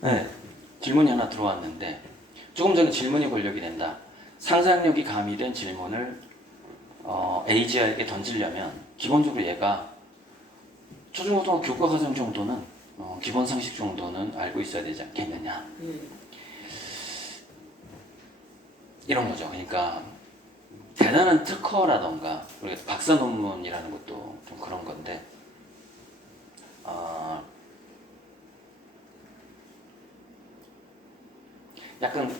네, 질문이 하나 들어왔는데 조금 전에 질문이 권력이 된다. 상상력이 가미된 질문을 에이지아에게 던지려면 기본적으로 얘가 초중고등학교 교과과정 정도는 기본 상식 정도는 알고 있어야 되지 않겠느냐. 이런 거죠. 그러니까 대단한 특허라던가 박사 논문이라는 것도 좀 그런 건데 약간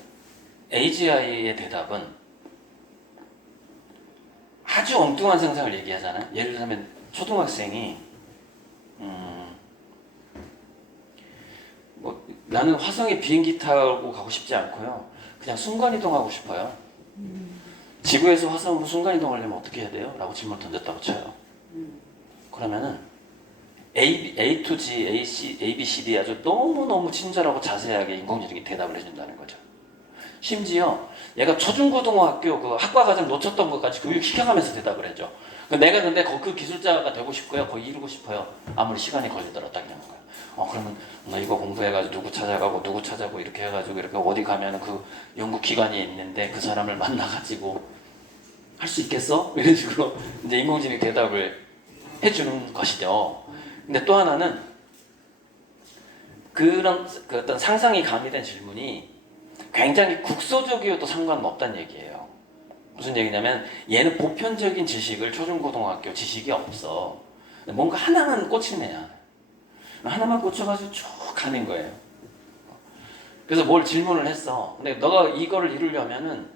AGI의 대답은 아주 엉뚱한 상상을 얘기하잖아요. 예를 들면 초등학생이 뭐 나는 화성에 비행기 타고 가고 싶지 않고요. 그냥 순간이동하고 싶어요. 지구에서 화성으로 순간이동하려면 어떻게 해야 돼요? 라고 질문을 던졌다고 쳐요. 그러면은 A to G, A, B, C, D 아주 너무너무 친절하고 자세하게 인공지능이 대답을 해준다는 거죠. 심지어 얘가 초중고등학교 그 학과과정 놓쳤던 것까지 교육시켜가면서 대답을 해줘. 내가 근데 그 기술자가 되고 싶고요. 거기 이루고 싶어요. 아무리 시간이 걸리더라도 딱 이러는 거예요. 그러면 너 이거 공부해가지고 누구 찾아가고 이렇게 해가지고 이렇게 어디 가면은 그 연구기관이 있는데 그 사람을 만나가지고 할 수 있겠어? 이런 식으로 이제 인공지능이 대답을 해주는 것이죠. 근데 또 하나는 그런 그 어떤 상상이 가미된 질문이 굉장히 국소적이어도 상관없다는 얘기예요. 무슨 얘기냐면 얘는 보편적인 지식을 초중고등학교 지식이 없어. 뭔가 하나만 꽂히네요. 하나만 꽂혀가지고 쭉 가는 거예요. 그래서 뭘 질문을 했어. 근데 너가 이거를 이루려면은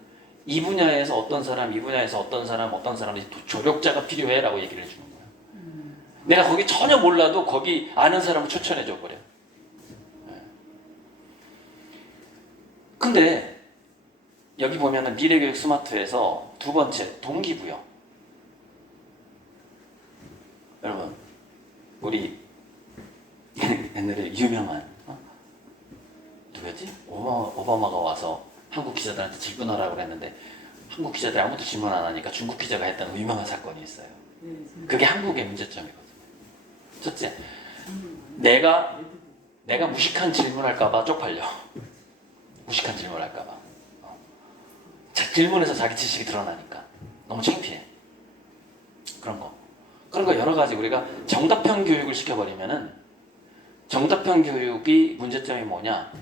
이 분야에서 어떤 사람, 이 분야에서 어떤 사람이 조력자가 필요해라고 얘기를 해주는 거예요. 내가 거기 전혀 몰라도 거기 아는 사람을 추천해줘 버려. 근데 여기 보면은 미래교육 스마트에서 두 번째 동기부여. 여러분 우리 옛날에 유명한 누구였지? 오바마가 와서 한국 기자들한테 질문하라고 그랬는데 한국 기자들이 아무도 질문 안 하니까 중국 기자가 했던 유명한 사건이 있어요. 그게 한국의 문제점이거든요. 첫째, 내가 무식한 질문할까봐 쪽팔려. 무식한 질문할까봐. 질문에서 자기 지식이 드러나니까 너무 창피해. 그런 거 여러 가지 우리가 정답형 교육을 시켜버리면은 정답형 교육이 문제점이 뭐냐?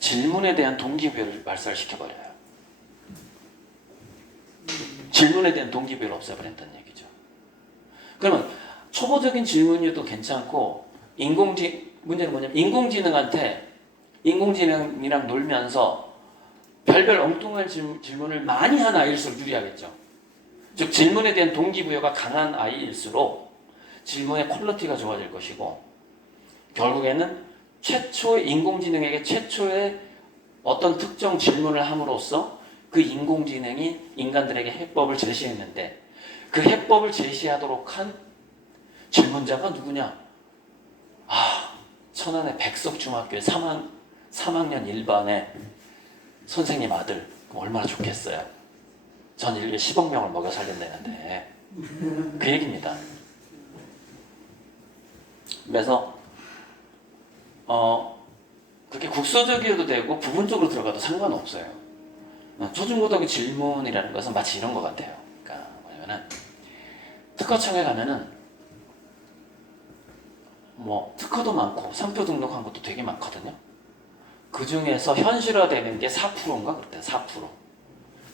질문에 대한 동기부여를 말살시켜버려요. 질문에 대한 동기부여를 없애버린다는 얘기죠. 그러면 초보적인 질문이어도 괜찮고 문제는 뭐냐면 인공지능이랑 놀면서 별별 엉뚱한 질문을 많이 한 아이일수록 유리하겠죠. 즉 질문에 대한 동기부여가 강한 아이일수록 질문의 퀄리티가 좋아질 것이고 결국에는 인공지능에게 최초의 어떤 특정 질문을 함으로써 그 인공지능이 인간들에게 해법을 제시했는데 그 해법을 제시하도록 한 질문자가 누구냐? 천안의 백석중학교의 3학년 1반의 선생님 아들. 얼마나 좋겠어요. 전 인류 10억 명을 먹여 살린다는데 그 얘기입니다. 그래서 그게 국소적이어도 되고 부분적으로 들어가도 상관없어요. 초중고등학교 질문이라는 것은 마치 이런 것 같아요. 그러니까 뭐냐면은 특허청에 가면은 뭐 특허도 많고 상표 등록한 것도 되게 많거든요. 그 중에서 현실화되는 게 4%인가 그랬대요. 4%.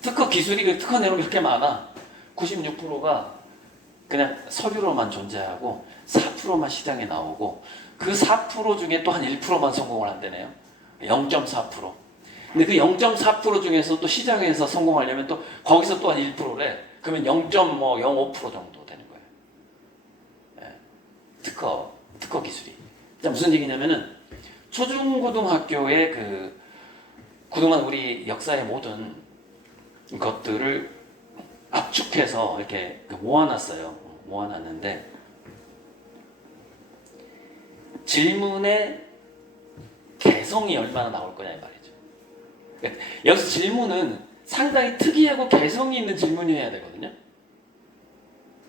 특허 기술이 특허 내용이 그렇게 많아. 96%가 그냥 서류로만 존재하고 4%만 시장에 나오고 그 4% 중에 또 한 1%만 성공을 한다네요. 0.4%. 근데 그 0.4% 중에서 또 시장에서 성공하려면 또 거기서 또한 1%래. 그러면 0.05% 정도 되는 거예요. 네. 특허 기술이. 자, 무슨 얘기냐면은 초중고등학교의 그동안 우리 역사의 모든 것들을 압축해서 이렇게 모아놨어요. 모아놨는데 질문의 개성이 얼마나 나올 거냐 이 말이죠. 그러니까 여기서 질문은 상당히 특이하고 개성이 있는 질문이어야 되거든요.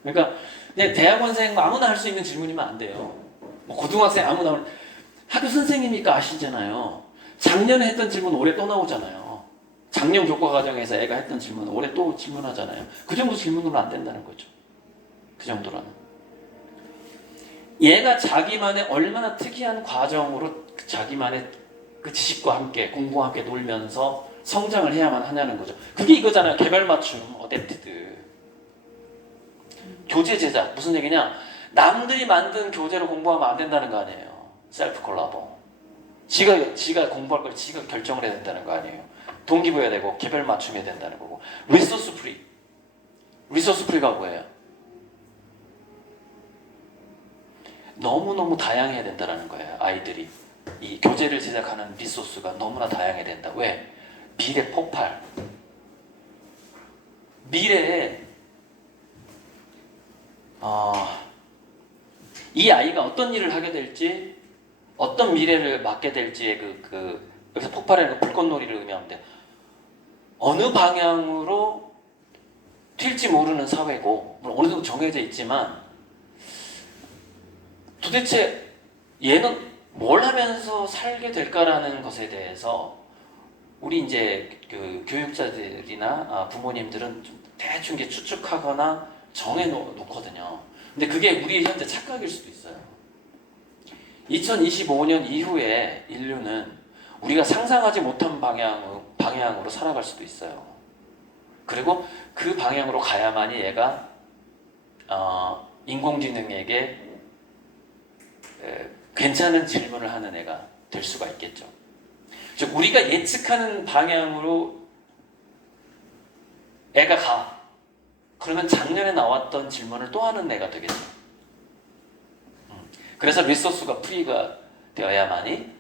그러니까 그냥 대학원생 아무나 할 수 있는 질문이면 안 돼요. 뭐 고등학생 아무나 학교 선생님이니까 아시잖아요. 작년에 했던 질문 올해 또 나오잖아요. 작년 교과 과정에서 애가 했던 질문 올해 또 질문하잖아요. 그 정도 질문으로 안 된다는 거죠. 그 정도로는. 얘가 자기만의 얼마나 특이한 과정으로 자기만의 그 지식과 함께 공부와 함께 놀면서 성장을 해야만 하냐는 거죠. 그게 이거잖아요. 개별 맞춤, 어댑티드. 교재 제작. 무슨 얘기냐? 남들이 만든 교재로 공부하면 안 된다는 거 아니에요. 셀프 콜라보. 지가 공부할 걸 지가 결정을 해야 된다는 거 아니에요. 동기부여야 되고 개별 맞춤해야 된다는 거고. 리소스 프리. 리소스 프리가 뭐예요? 너무너무 다양해야 된다는 거예요. 아이들이. 이 교재를 제작하는 리소스가 너무나 다양해야 된다. 왜? 미래 폭발. 미래에 이 아이가 어떤 일을 하게 될지, 어떤 미래를 맞게 될지의 여기서 폭발하는 불꽃놀이를 의미하는데, 어느 방향으로 튈지 모르는 사회고, 물론 어느 정도 정해져 있지만, 도대체 얘는 뭘 하면서 살게 될까라는 것에 대해서 우리 이제 그 교육자들이나 부모님들은 좀 대충 이렇게 추측하거나 정해놓거든요. 근데 그게 우리 현재 착각일 수도 있어요. 2025년 이후에 인류는 우리가 상상하지 못한 방향으로 살아갈 수도 있어요. 그리고 그 방향으로 가야만이 얘가 인공지능에게 괜찮은 질문을 하는 애가 될 수가 있겠죠. 즉 우리가 예측하는 방향으로 애가 가. 그러면 작년에 나왔던 질문을 또 하는 애가 되겠죠. 그래서 리소스가 프리가 되어야만이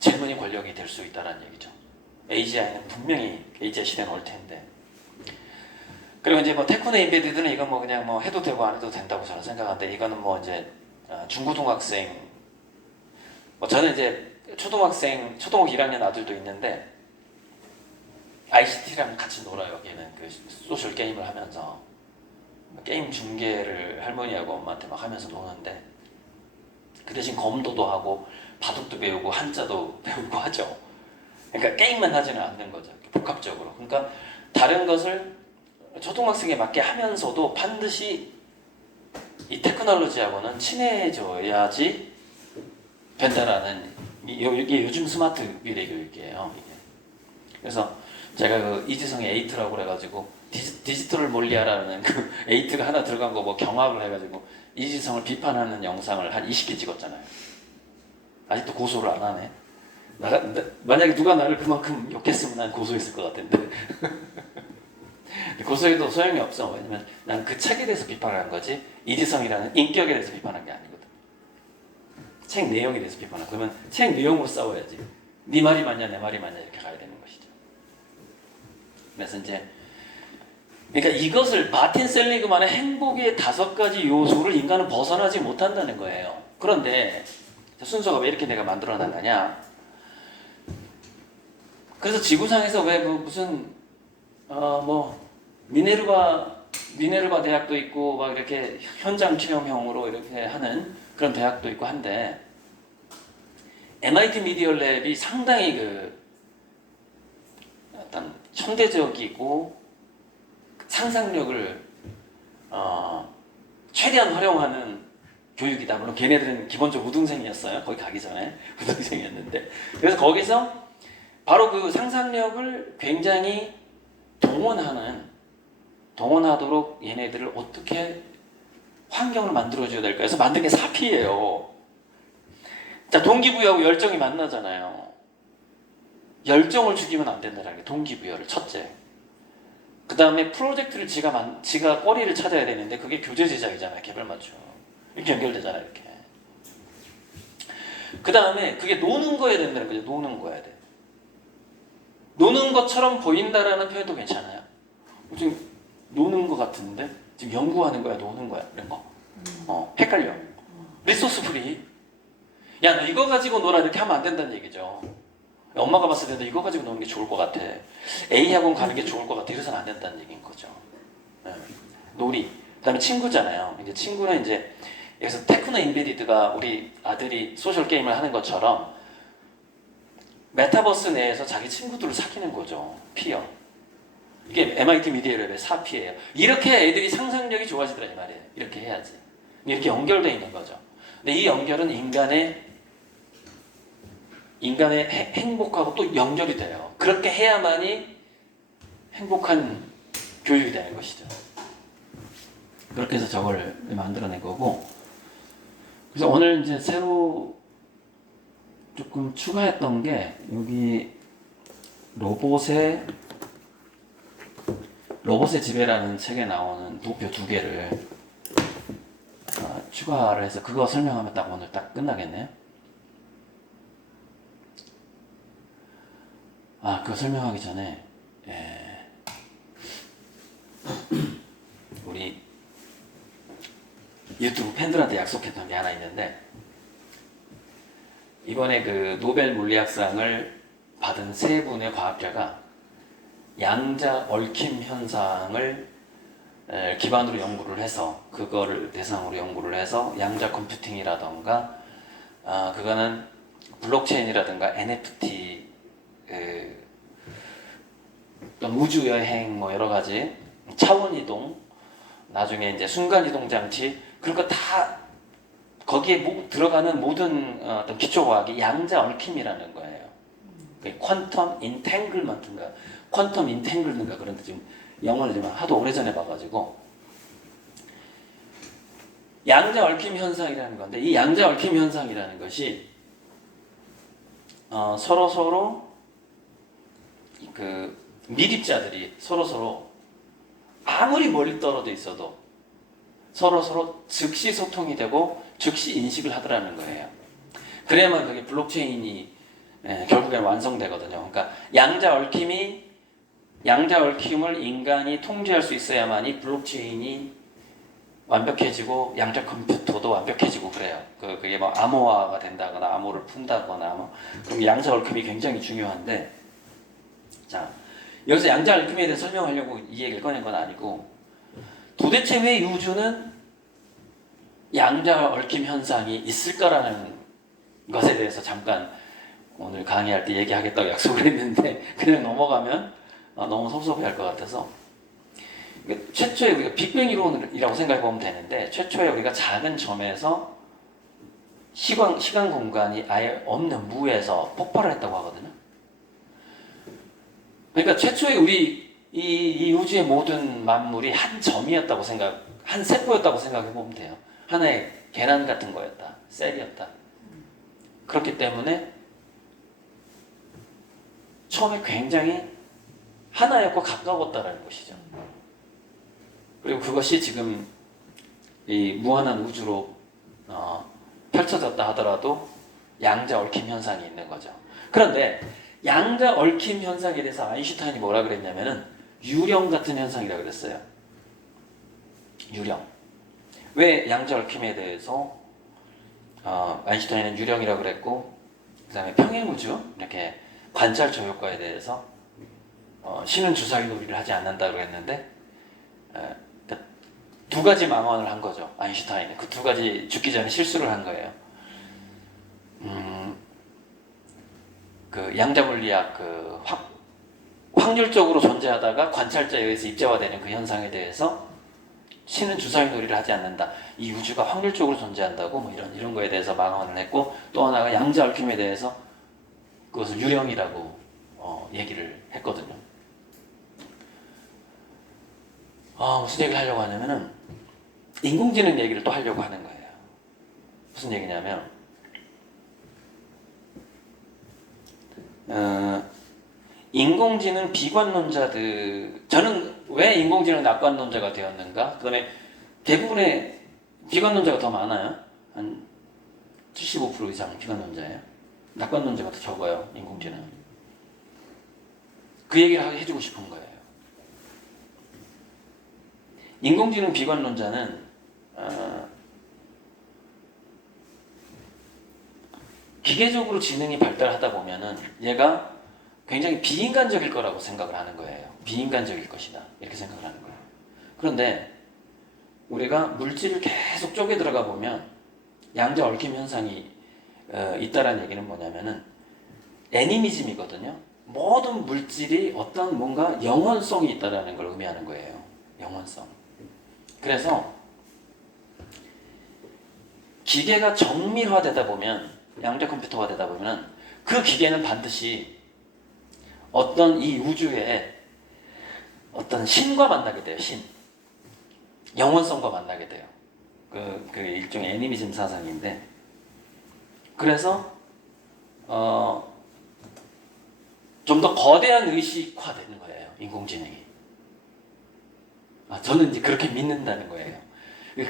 질문이 권력이 될 수 있다는 얘기죠. AGI는 분명히 AGI 시대는 올 텐데. 그리고 이제 뭐 테크노 인베디드는 이건 뭐 그냥 뭐 해도 되고 안 해도 된다고 저는 생각하는데, 이거는 뭐 이제 중고등학생, 뭐 저는 이제 초등학교 1학년 아들도 있는데 ICT랑 같이 놀아요. 걔는 그 소셜 게임을 하면서 게임 중계를 할머니하고 엄마한테 막 하면서 노는데, 그 대신 검도도 하고 바둑도 배우고 한자도 배우고 하죠. 그러니까 게임만 하지는 않는 거죠. 복합적으로. 그러니까 다른 것을 초등학생에 맞게 하면서도 반드시 이 테크놀로지하고는 친해져야지 된다라는, 이게 요즘 스마트 미래 교육이에요. 그래서 제가 그 이지성의 에이트라고 그래가지고 디지털을 몰리하라는 그 에이트가 하나 들어간 거 뭐 경합을 해가지고 이지성을 비판하는 영상을 한 20개 찍었잖아요. 아직도 고소를 안 하네. 만약에 누가 나를 그만큼 욕했으면 난 고소했을 것 같은데. 고소해도 소용이 없어. 왜냐면 난 그 책에 대해서 비판을 한 거지 이지성이라는 인격에 대해서 비판한 게 아니거든. 책 내용에 대해서 비판하고, 그러면 책 내용으로 싸워야지. 네 말이 맞냐 내 말이 맞냐 이렇게 가야 되는 것이죠. 그래서 이제 그러니까 이것을 마틴 셀리그만의 행복의 5가지 요소를 인간은 벗어나지 못한다는 거예요. 그런데 순서가 왜 이렇게 내가 만들어 놨느냐? 그래서 지구상에서 왜 무슨 뭐 미네르바 대학도 있고 막 이렇게 현장 실험형으로 이렇게 하는 그런 대학도 있고 한데, MIT 미디어 랩이 상당히 어떤 현대적이고 상상력을 최대한 활용하는 교육이다. 물론 걔네들은 기본적으로 우등생이었어요. 거기 가기 전에 우등생이었는데, 그래서 거기서 바로 그 상상력을 굉장히 동원하도록 얘네들을 어떻게 환경을 만들어줘야 될까 해서 만든 게 사피예요. 자, 동기부여하고 열정이 만나잖아요. 열정을 죽이면 안 된다는 게 동기부여를 첫째. 그 다음에 프로젝트를 지가 꼬리를 찾아야 되는데 그게 교재 제작이잖아요. 개별 맞춤. 이렇게 연결되잖아요. 이렇게. 그 다음에 그게 노는 거야 된다는 거죠. 노는 거야 돼. 노는 것처럼 보인다라는 표현도 괜찮아요. 지금 노는 거 같은데 지금 연구하는 거야 노는 거야 이런 거. 헷갈려. 리소스 프리. 야, 너 이거 가지고 놀아 이렇게 하면 안 된다는 얘기죠. 엄마가 봤을 때도 이거 가지고 노는 게 좋을 것 같아. A 학원 가는 게 좋을 것 같아. 이래서는 안 된다는 얘기인 거죠. 놀이. 그 다음에 친구잖아요. 이제 친구는 이제 그래서 테크노 인베디드가 우리 아들이 소셜 게임을 하는 것처럼 메타버스 내에서 자기 친구들을 사귀는 거죠. 피어. 이게 MIT 미디어랩의 4P예요. 이렇게 애들이 상상력이 좋아지더라 이 말이에요. 이렇게 해야지. 이렇게 연결되어 있는 거죠. 근데 이 연결은 인간의 행복하고 또 연결이 돼요. 그렇게 해야만이 행복한 교육이 되는 것이죠. 그렇게 해서 저걸 만들어낸 거고. 그래서 오늘 이제 새로 조금 추가했던 게 여기 로봇의 지배라는 책에 나오는 도표 2개를 추가를 해서 그거 설명하면 딱 오늘 딱 끝나겠네요. 그거 설명하기 전에 우리 유튜브 팬들한테 약속했던 게 하나 있는데 이번에 그 노벨 물리학상을 받은 3분의 과학자가 양자 얽힘 현상을 기반으로 연구를 해서 그거를 대상으로 연구를 해서 양자 컴퓨팅이라던가 그거는 블록체인이라든가 NFT 어떤 우주 여행 뭐 여러 가지 차원 이동 나중에 이제 순간 이동 장치 그런 거 다 거기에 들어가는 모든 어떤 기초 과학이 양자 얽힘이라는 거예요. 퀀텀 인탱글먼트인가 퀀텀 인탱글인가 그런데 지금 영어를 좀 하도 오래전에 봐가지고 양자 얽힘 현상이라는 건데 이 양자 얽힘 현상이라는 것이 서로 그 밀입자들이 서로 아무리 멀리 떨어져 있어도 서로 즉시 소통이 되고 즉시 인식을 하더라는 거예요. 그래야만 그게 블록체인이 결국엔 완성되거든요. 그러니까 양자 얽힘을 인간이 통제할 수 있어야만이 블록체인이 완벽해지고 양자 컴퓨터도 완벽해지고 그래요. 그게 뭐 암호화가 된다거나 암호를 푼다거나 뭐 그럼 양자 얽힘이 굉장히 중요한데 자 여기서 양자 얽힘에 대해 설명하려고 이 얘기를 꺼낸 건 아니고 도대체 왜 이 우주는 양자 얽힘 현상이 있을까라는 것에 대해서 잠깐 오늘 강의할 때 얘기하겠다고 약속을 했는데 그냥 넘어가면 너무 섭섭해할 것 같아서 최초에 우리가 빅뱅 이론이라고 생각해 보면 되는데 최초에 우리가 작은 점에서 시간 공간이 아예 없는 무에서 폭발을 했다고 하거든요. 그러니까 최초에 우리 이 우주의 모든 만물이 한 점이었다고 한 세포였다고 생각해 보면 돼요. 하나의 계란 같은 거였다. 셀이었다. 그렇기 때문에 처음에 굉장히 하나였고 가까웠다라는 것이죠. 그리고 그것이 지금 이 무한한 우주로 펼쳐졌다 하더라도 양자 얽힘 현상이 있는 거죠. 그런데 양자 얽힘 현상에 대해서 아인슈타인이 뭐라 그랬냐면은 유령 같은 현상이라고 그랬어요. 유령. 왜 양자 얽힘에 대해서 아인슈타인은 유령이라고 그랬고 그 다음에 평행우주 이렇게 관찰초 효과에 대해서 신은 주사위 놀이를 하지 않는다고 했는데 2가지 망언을 한 거죠. 아인슈타인은 그 2가지 죽기 전에 실수를 한 거예요. 그 양자물리학 확률적으로 존재하다가 관찰자에 의해서 입자화되는 그 현상에 대해서 신은 주사위 놀이를 하지 않는다. 이 우주가 확률적으로 존재한다고 뭐 이런 거에 대해서 망언을 했고 또 하나가 양자 얽힘에 대해서 그것을 유령이라고 얘기를 했거든요. 무슨 얘기를 하려고 하냐면은 인공지능 얘기를 또 하려고 하는 거예요. 무슨 얘기냐면 인공지능 비관론자들 저는 왜 인공지능 낙관론자가 되었는가? 그 다음에 대부분의 비관론자가 더 많아요. 한 75% 이상 비관론자예요. 낙관론자가 더 적어요. 인공지능은. 그 얘기를 해주고 싶은 거예요. 인공지능 비관론자는 기계적으로 지능이 발달하다 보면은 얘가 굉장히 비인간적일 거라고 생각을 하는 거예요. 비인간적일 것이다. 이렇게 생각을 하는 거예요. 그런데 우리가 물질을 계속 쪼개 들어가 보면 양자 얽힘 현상이 있다라는 얘기는 뭐냐면은 애니미즘이거든요. 모든 물질이 어떤 뭔가 영원성이 있다라는 걸 의미하는 거예요. 영원성. 그래서 기계가 정밀화되다 보면, 양자 컴퓨터가 되다 보면 그 기계는 반드시 어떤 이 우주에 어떤 신과 만나게 돼요. 신. 영원성과 만나게 돼요. 그 일종의 애니미즘 사상인데, 그래서 좀 더 거대한 의식화되는 거예요. 인공지능이. 저는 이제 그렇게 믿는다는 거예요.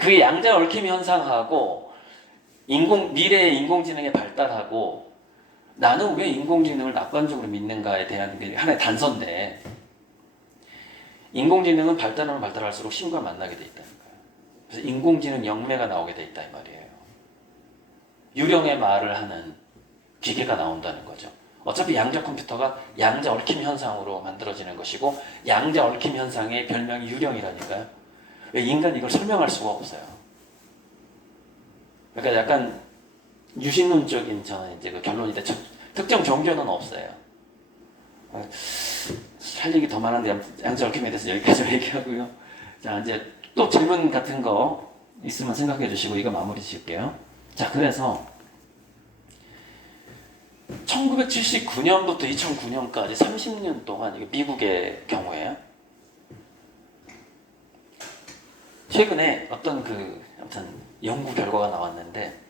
그 양자 얽힘 현상하고 미래의 인공지능의 발달하고 나는 왜 인공지능을 낙관적으로 믿는가에 대한 게 하나의 단서인데, 인공지능은 발달하면 발달할수록 신과 만나게 돼 있다는 거예요. 그래서 인공지능 영매가 나오게 돼 있다 이 말이에요. 유령의 말을 하는 기계가 나온다는 거죠. 어차피 양자 컴퓨터가 양자 얽힘 현상으로 만들어지는 것이고, 양자 얽힘 현상의 별명이 유령이라니까요. 왜 인간이 이걸 설명할 수가 없어요. 그러니까 약간 유신론적인 저는 이제 그 결론인데, 특정 종교는 없어요. 할 얘기 더 많은데 양자 얽힘에 대해서 여기까지 얘기하고요. 자, 이제 또 질문 같은 거 있으면 생각해 주시고 이거 마무리 지을게요. 자, 그래서 1979년부터 2009년까지 30년 동안, 이게 미국의 경우에요. 최근에 어떤 아무튼 연구 결과가 나왔는데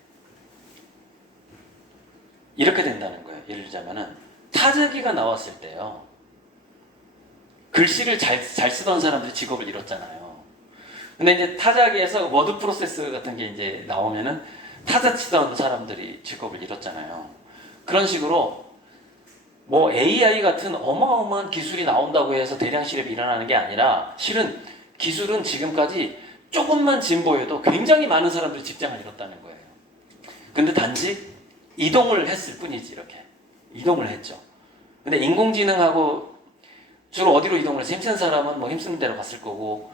이렇게 된다는 거예요. 예를 들자면은 타자기가 나왔을 때요. 글씨를 잘 쓰던 사람들이 직업을 잃었잖아요. 근데 이제 타자기에서 워드 프로세스 같은 게 이제 나오면은 타자 치던 사람들이 직업을 잃었잖아요. 그런 식으로 뭐 AI 같은 어마어마한 기술이 나온다고 해서 대량 실업이 일어나는 게 아니라, 실은 기술은 지금까지 조금만 진보해도 굉장히 많은 사람들이 직장을 잃었다는 거예요. 근데 단지 이동을 했을 뿐이지. 이렇게 이동을 했죠. 근데 인공지능하고 주로 어디로 이동을 해서 힘쓰는 사람은 뭐 힘쓰는 데로 갔을 거고,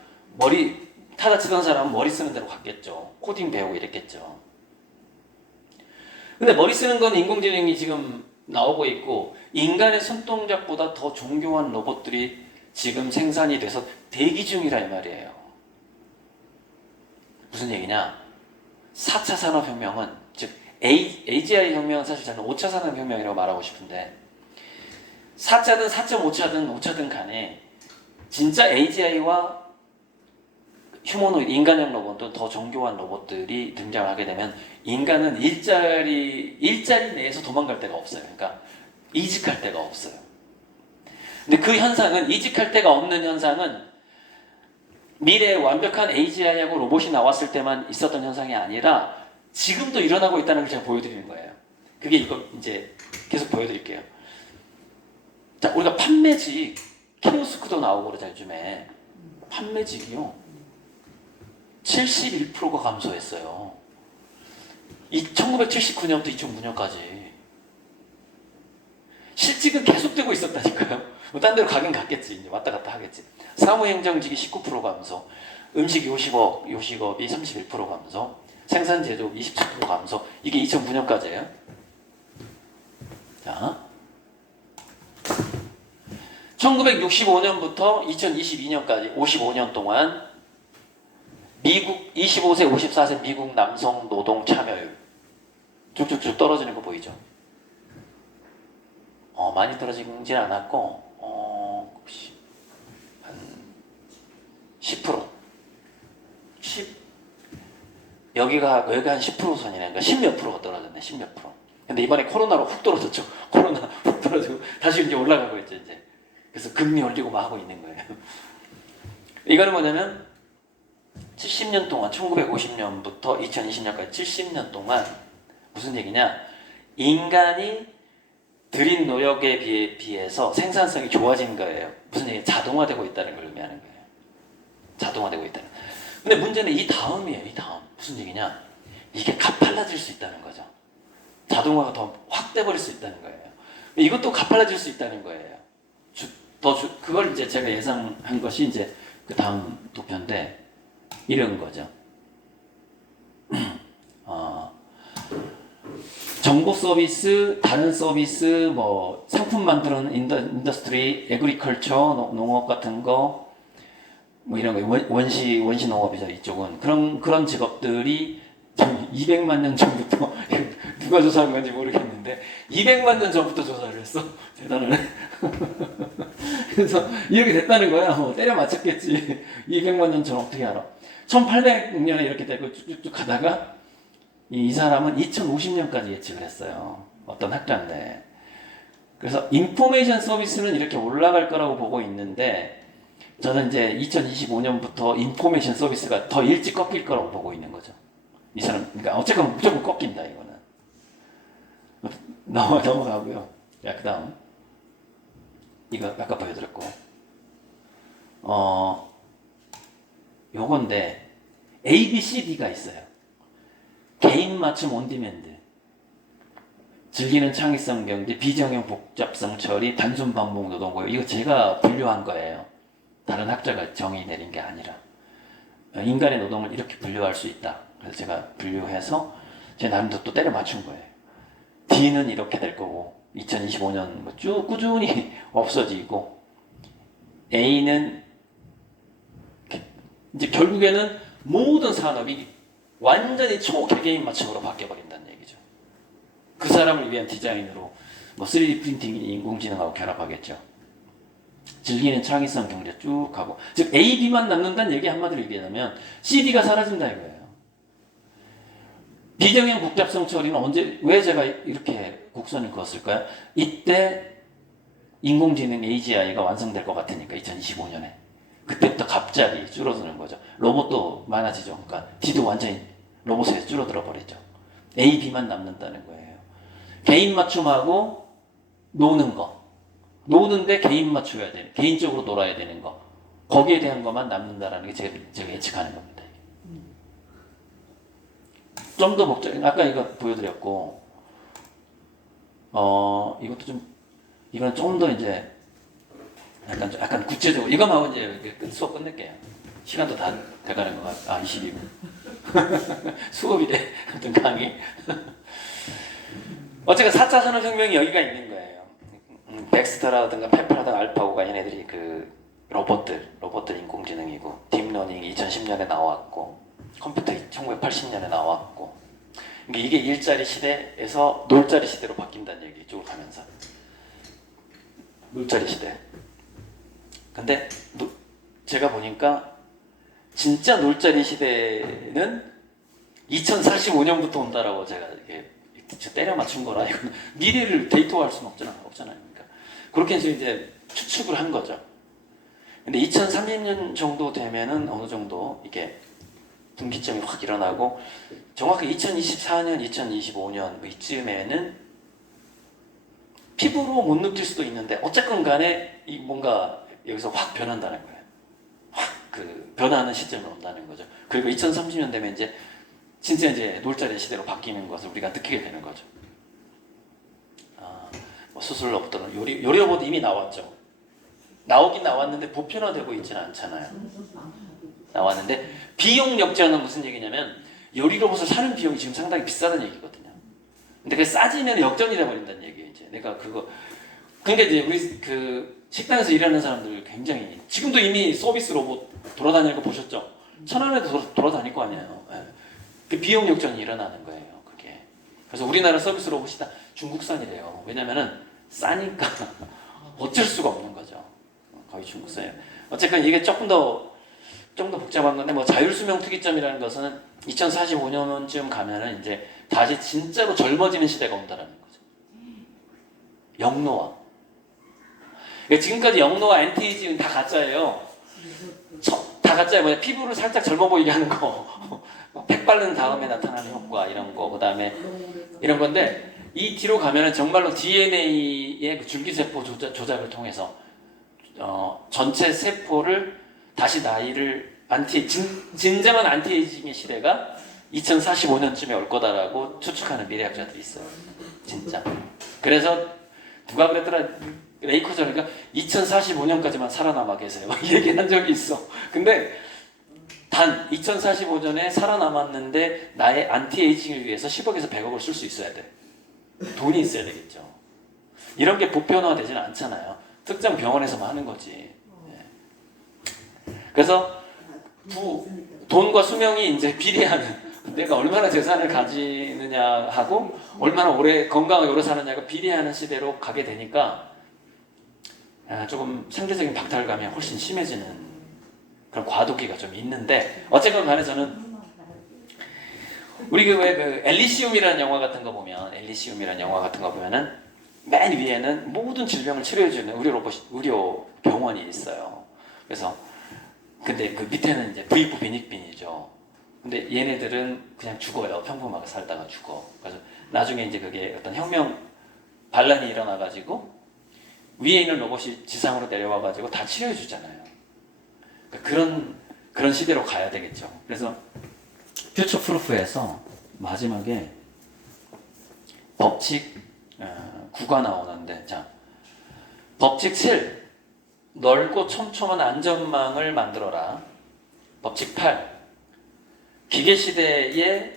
타자 치던 사람은 머리 쓰는 데로 갔겠죠. 코딩 배우고 이랬겠죠. 근데 머리 쓰는 건 인공지능이 지금 나오고 있고, 인간의 손동작보다 더 정교한 로봇들이 지금 생산이 돼서 대기 중이라 이 말이에요. 무슨 얘기냐? 4차 산업혁명은, 즉 AGI 혁명은 사실 저는 5차 산업혁명이라고 말하고 싶은데, 4차든 4.5차든 5차든 간에 진짜 AGI와 휴머노이드, 인간형 로봇도 더 정교한 로봇들이 등장하게 되면 인간은 일자리 내에서 도망갈 데가 없어요. 그러니까 이직할 데가 없어요. 근데 그 현상은, 이직할 데가 없는 현상은 미래에 완벽한 AGI하고 로봇이 나왔을 때만 있었던 현상이 아니라 지금도 일어나고 있다는 걸 제가 보여드리는 거예요. 그게 이거 이제 계속 보여드릴게요. 자, 우리가 판매직, 키오스크도 나오고 그러잖아요, 요즘에. 판매직이요. 71%가 감소했어요. 1979년부터 2009년까지. 실직은 계속되고 있었다니까요. 뭐 딴 데로 가긴 갔겠지. 이제 왔다 갔다 하겠지. 사무행정직이 19% 감소, 음식 요식업이 31% 감소, 생산제조 27% 감소. 이게 2009년까지예요. 자, 1965년부터 2022년까지 55년 동안 미국 25세, 54세 미국 남성 노동 참여율 쭉쭉쭉 떨어지는 거 보이죠? 많이 떨어지진 않았고, 한 10%. 여기가 한 10% 선이네. 그러니까 10몇 프로가 떨어졌네. 10몇 프로. 근데 이번에 코로나로 훅 떨어졌죠. 코로나 훅 떨어지고 다시 이제 올라가고 있죠, 이제. 그래서 금리 올리고 막 하고 있는 거예요. 이거는 뭐냐면 70년 동안, 1950년부터 2020년까지 70년 동안 무슨 얘기냐? 인간이 들인 노력에 비해서 생산성이 좋아진 거예요. 무슨 얘기? 자동화되고 있다는 걸 의미하는 거예요. 자동화되고 있다는. 근데 문제는 이 다음이에요. 이 다음. 무슨 얘기냐? 이게 가팔라질 수 있다는 거죠. 자동화가 더 확 돼버릴 수 있다는 거예요. 이것도 가팔라질 수 있다는 거예요. 그걸 이제 제가 예상한 것이 이제 그 다음 도표인데, 이런 거죠. 정보 서비스, 다른 서비스, 뭐 상품 만드는 인더스트리, 에그리컬처, 농업 같은 거, 뭐 이런 거 원시 농업이죠. 이쪽은 그런 직업들이 200만 년 전부터 누가 조사한 건지 모르겠는데 200만 년 전부터 조사를 했어. 대단하네. 그래서 이렇게 됐다는 거야. 때려 맞췄겠지. 200만 년 전 어떻게 알아? 1800년에 이렇게 되고 쭉쭉쭉 가다가 이 사람은 2050년까지 예측을 했어요. 어떤 학자인데. 그래서 인포메이션 서비스는 이렇게 올라갈 거라고 보고 있는데 저는 이제 2025년부터 인포메이션 서비스가 더 일찍 꺾일 거라고 보고 있는 거죠. 이 사람, 그러니까 어쨌건 무조건 꺾인다 이거는. 넘어가고요. 자, 그다음 이거 아까 보여드렸고, 요건데 A, B, C, D가 있어요. 개인 맞춤 온디맨드, 즐기는 창의성 경제, 비정형 복잡성 처리, 단순 반복 노동 고용. 이거 제가 분류한 거예요. 다른 학자가 정의 내린 게 아니라 인간의 노동을 이렇게 분류할 수 있다. 그래서 제가 분류해서 제 나름대로 또 때려 맞춘 거예요. D는 이렇게 될 거고 2025년 뭐 쭉 꾸준히 없어지고 A는 이제 결국에는 모든 산업이 완전히 초개개인 맞춤으로 바뀌어버린다는 얘기죠. 그 사람을 위한 디자인으로 뭐 3D 프린팅, 인공지능하고 결합하겠죠. 즐기는 창의성 경제 쭉 가고, 즉 A, B만 남는다는 얘기 한마디로 얘기하자면 C, D가 사라진다 이거예요. 비정형 복잡성 처리는 언제, 왜 제가 이렇게 곡선을 그었을까요? 이때 인공지능 AGI가 완성될 것 같으니까 2025년에 그때부터 갑자기 줄어드는 거죠. 로봇도 많아지죠. 그러니까 D도 완전히 로봇에서 줄어들어 버리죠. A, B만 남는다는 거예요. 개인 맞춤하고 노는 거, 노는데 개인 맞춰야 되는, 개인적으로 놀아야 되는 거, 거기에 대한 것만 남는다라는 게 제가 예측하는 겁니다. 좀 더 복잡, 아까 이거 보여드렸고, 이것도 좀, 이건 좀 더 이제, 약간 구체적으로, 이거만 하고 이제 수업 끝낼게요. 시간도 다 돼가는 것 같아. 22분. 수업이 돼. 어떤 강의. 어쨌든 4차 산업혁명이 여기가 있는 거예요. 덱스터라든가 페퍼라든가 알파고가 얘네들이 그 로봇들 인공지능이고, 딥러닝이 2010년에 나왔고, 컴퓨터 1980년에 나왔고, 이게 일자리 시대에서 놀자리 시대로 바뀐다는 얘기 쭉 가면서. 놀자리 시대. 근데 제가 보니까 진짜 놀자리 시대는 2045년부터 온다라고 제가 이렇게 때려 맞춘 거라 이건 미래를 데이터화할 수는 없잖아요. 그러니까 그렇게 해서 이제 추측을 한 거죠. 근데 2030년 정도 되면은 어느 정도 이게 분기점이 확 일어나고 정확히 2024년, 2025년 뭐 이쯤에는 피부로 못 느낄 수도 있는데 어쨌건 간에 이 뭔가 여기서 확 변한다는 거예요. 확 그 변하는 시점이 온다는 거죠. 그리고 2030년 되면 이제 진짜 이제 놀자리 시대로 바뀌는 것을 우리가 느끼게 되는 거죠. 뭐 수술 로봇들은 요리 로봇 이미 나왔죠. 나오긴 나왔는데 보편화되고 있지는 않잖아요. 나왔는데 비용 역전은 무슨 얘기냐면 요리 로봇을 사는 비용이 지금 상당히 비싸다는 얘기거든요. 근데 그게 싸지면 역전이 돼버린다는 얘기예요. 이제 내가 그거. 그러니까 이제 우리 그 식당에서 일하는 사람들 굉장히 지금도 이미 서비스 로봇 돌아다니는 거 보셨죠? 천안에도 돌아다닐 거 아니에요. 네. 그 비용 역전이 일어나는 거예요. 그게. 그래서 우리나라 서비스 로봇이 다 중국산이래요. 왜냐면은 싸니까 어쩔 수가 없는 거죠. 거의 중국산이에요. 어쨌든 이게 조금 더 복잡한 건데 뭐 자율수명 특이점이라는 것은 2045년쯤 가면은 이제 다시 진짜로 젊어지는 시대가 온다라는 거죠. 영노화. 그러니까 지금까지 영노화, 엔티에이징은 다 가짜예요. 다 가짜예요. 뭐냐 피부를 살짝 젊어 보이게 하는 거, 팩 바른 다음에 나타나는 효과 이런 거, 그다음에 이런 건데 이 뒤로 가면은 정말로 DNA의 그 줄기세포 조작을 통해서 전체 세포를 다시 나이를 진정한 안티에이징의 시대가 2045년쯤에 올 거다라고 추측하는 미래학자들이 있어요. 진짜. 그래서 누가 그랬더라? 레이커저가 2045년까지만 살아남아 계세요. 이 얘기를 한 적이 있어. 근데 단 2045년에 살아남았는데 나의 안티에이징을 위해서 10억에서 100억을 쓸 수 있어야 돼. 돈이 있어야 되겠죠. 이런 게 보편화되지는 않잖아요. 특정 병원에서만 하는 거지. 그래서 돈과 수명이 이제 비례하는, 내가 얼마나 재산을 가지느냐 하고 얼마나 오래 건강하게 오래 사느냐가 비례하는 시대로 가게 되니까 조금 상대적인 박탈감이 훨씬 심해지는 그런 과도기가 좀 있는데, 어쨌건 간에 저는 우리 그 엘리시움이라는 영화 같은 거 보면, 엘리시움이라는 영화 같은 거 보면은 맨 위에는 모든 질병을 치료해주는 의료 병원이 있어요. 그래서 근데 그 밑에는 이제 부익부 빈익빈이죠. 근데 얘네들은 그냥 죽어요. 평범하게 살다가 죽어. 그래서 나중에 이제 그게 어떤 혁명 반란이 일어나가지고 위에 있는 로봇이 지상으로 내려와가지고 다 치료해주잖아요. 그런 시대로 가야 되겠죠. 그래서 퓨처 프루프에서 마지막에 법칙 9가 나오는데, 자, 법칙 7, 넓고 촘촘한 안전망을 만들어라. 법칙 8, 기계 시대에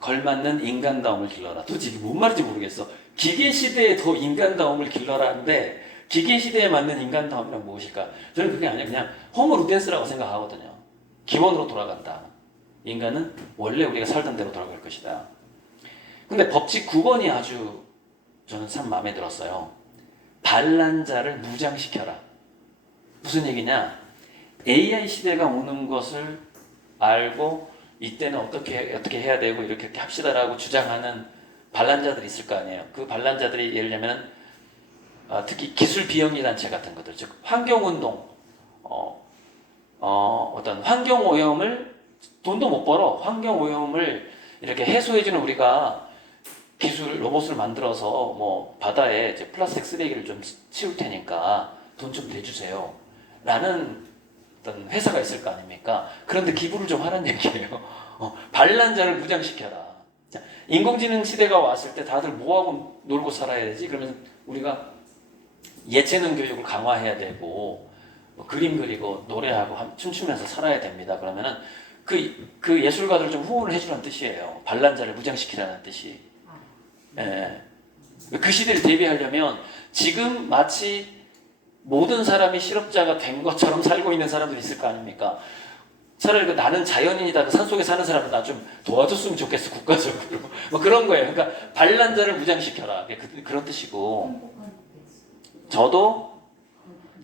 걸맞는 인간다움을 길러라. 도대체 이게 뭔 말인지 모르겠어. 기계 시대에 더 인간다움을 길러라는데 기계 시대에 맞는 인간다움이란 무엇일까? 저는 그게 아니라 그냥 호모 루덴스라고 생각하거든요. 기원으로 돌아간다. 인간은 원래 우리가 살던 대로 돌아갈 것이다. 근데 법칙 9번이 아주 저는 참 마음에 들었어요. 반란자를 무장시켜라. 무슨 얘기냐? AI 시대가 오는 것을 알고 이때는 어떻게 해야 되고 이렇게 합시다라고 주장하는 반란자들이 있을 거 아니에요. 그 반란자들이 예를 들면 특히 기술 비영리 단체 같은 것들, 즉 환경운동, 어떤 환경오염을, 돈도 못 벌어, 환경오염을 이렇게 해소해주는, 우리가 기술 로봇을 만들어서 뭐 바다에 이제 플라스틱 쓰레기를 좀 치울 테니까 돈 좀 내주세요 라는 어떤 회사가 있을 거 아닙니까? 그런데 기부를 좀 하라는 얘기예요. 반란자를 무장시켜라. 자, 인공지능 시대가 왔을 때 다들 뭐하고 놀고 살아야 되지? 그러면 우리가 예체능 교육을 강화해야 되고 그림 그리고 노래하고 춤추면서 살아야 됩니다. 그러면은 그 예술가들을 좀 후원을 해주라는 뜻이에요. 반란자를 무장시키라는 뜻이. 예. 그 시대를 대비하려면 지금 마치 모든 사람이 실업자가 된 것처럼 살고 있는 사람들이 있을 거 아닙니까? 차라리 나는 자연인이다, 산속에 사는 사람을 나 좀 도와줬으면 좋겠어, 국가적으로. 뭐 그런 거예요. 그러니까 반란자를 무장시켜라. 그런 뜻이고,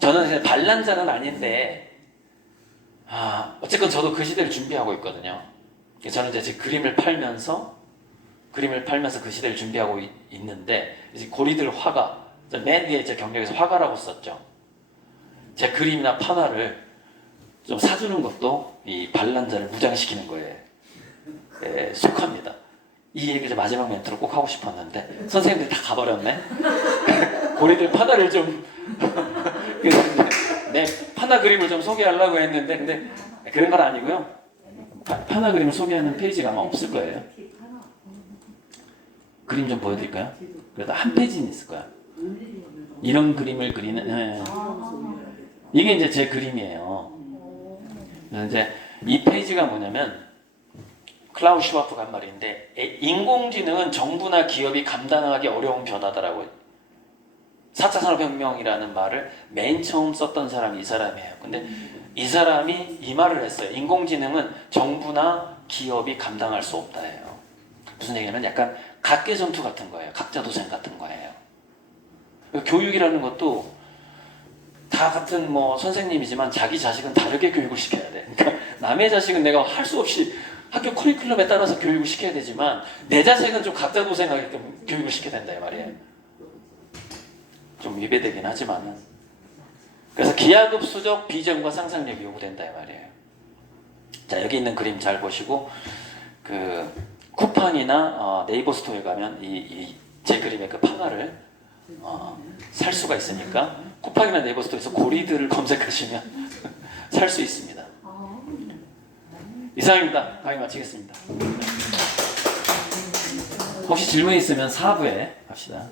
저는 반란자는 아닌데, 어쨌건 저도 그 시대를 준비하고 있거든요. 저는 이제 제 그림을 팔면서 그 시대를 준비하고 있는데, 이제 고리들 화가, 맨 위에 제 경력에서 화가라고 썼죠. 제 그림이나 판화를 좀 사주는 것도 이 반란자를 무장시키는 거에 속합니다. 이 얘기를 마지막 멘트로 꼭 하고 싶었는데 선생님들이 다 가버렸네. 고리들 판화를 좀 내 판화 그림을 좀 소개하려고 했는데, 근데 그런 건 아니고요. 판화 그림을 소개하는 페이지가 아마 없을 거예요. 그림 좀 보여드릴까요? 그래도 한 페이지는 있을 거야. 이런 그림을 그리는, 이게 이제 제 그림이에요. 이제 이 페이지가 뭐냐면 클라우스 슈와프가 한 말인데, 인공지능은 정부나 기업이 감당하기 어려운 변화다라고. 4차 산업혁명이라는 말을 맨 처음 썼던 사람이 이 사람이에요. 근데 이 사람이 이 말을 했어요. 인공지능은 정부나 기업이 감당할 수 없다예요. 무슨 얘기냐면 약간 각계전투 같은 거예요. 각자도생 같은 거예요. 교육이라는 것도 다 같은 뭐 선생님이지만 자기 자식은 다르게 교육을 시켜야 돼. 그러니까 남의 자식은 내가 할 수 없이 학교 커리큘럼에 따라서 교육을 시켜야 되지만 내 자식은 좀 각자도생하게끔 교육을 시켜야 된다 이 말이에요. 좀 위배되긴 하지만은. 그래서 기하급수적 비전과 상상력이 요구된다 이 말이에요. 자, 여기 있는 그림 잘 보시고, 그 쿠팡이나 네이버 스토어에 가면 제 그림의 그 판화를 살 수가 있으니까 쿠팡이나 네이버 스토어에서 고리들을 검색하시면 살 수 있습니다. 이상입니다. 강의 마치겠습니다. 혹시 질문 있으면 4부에 합시다.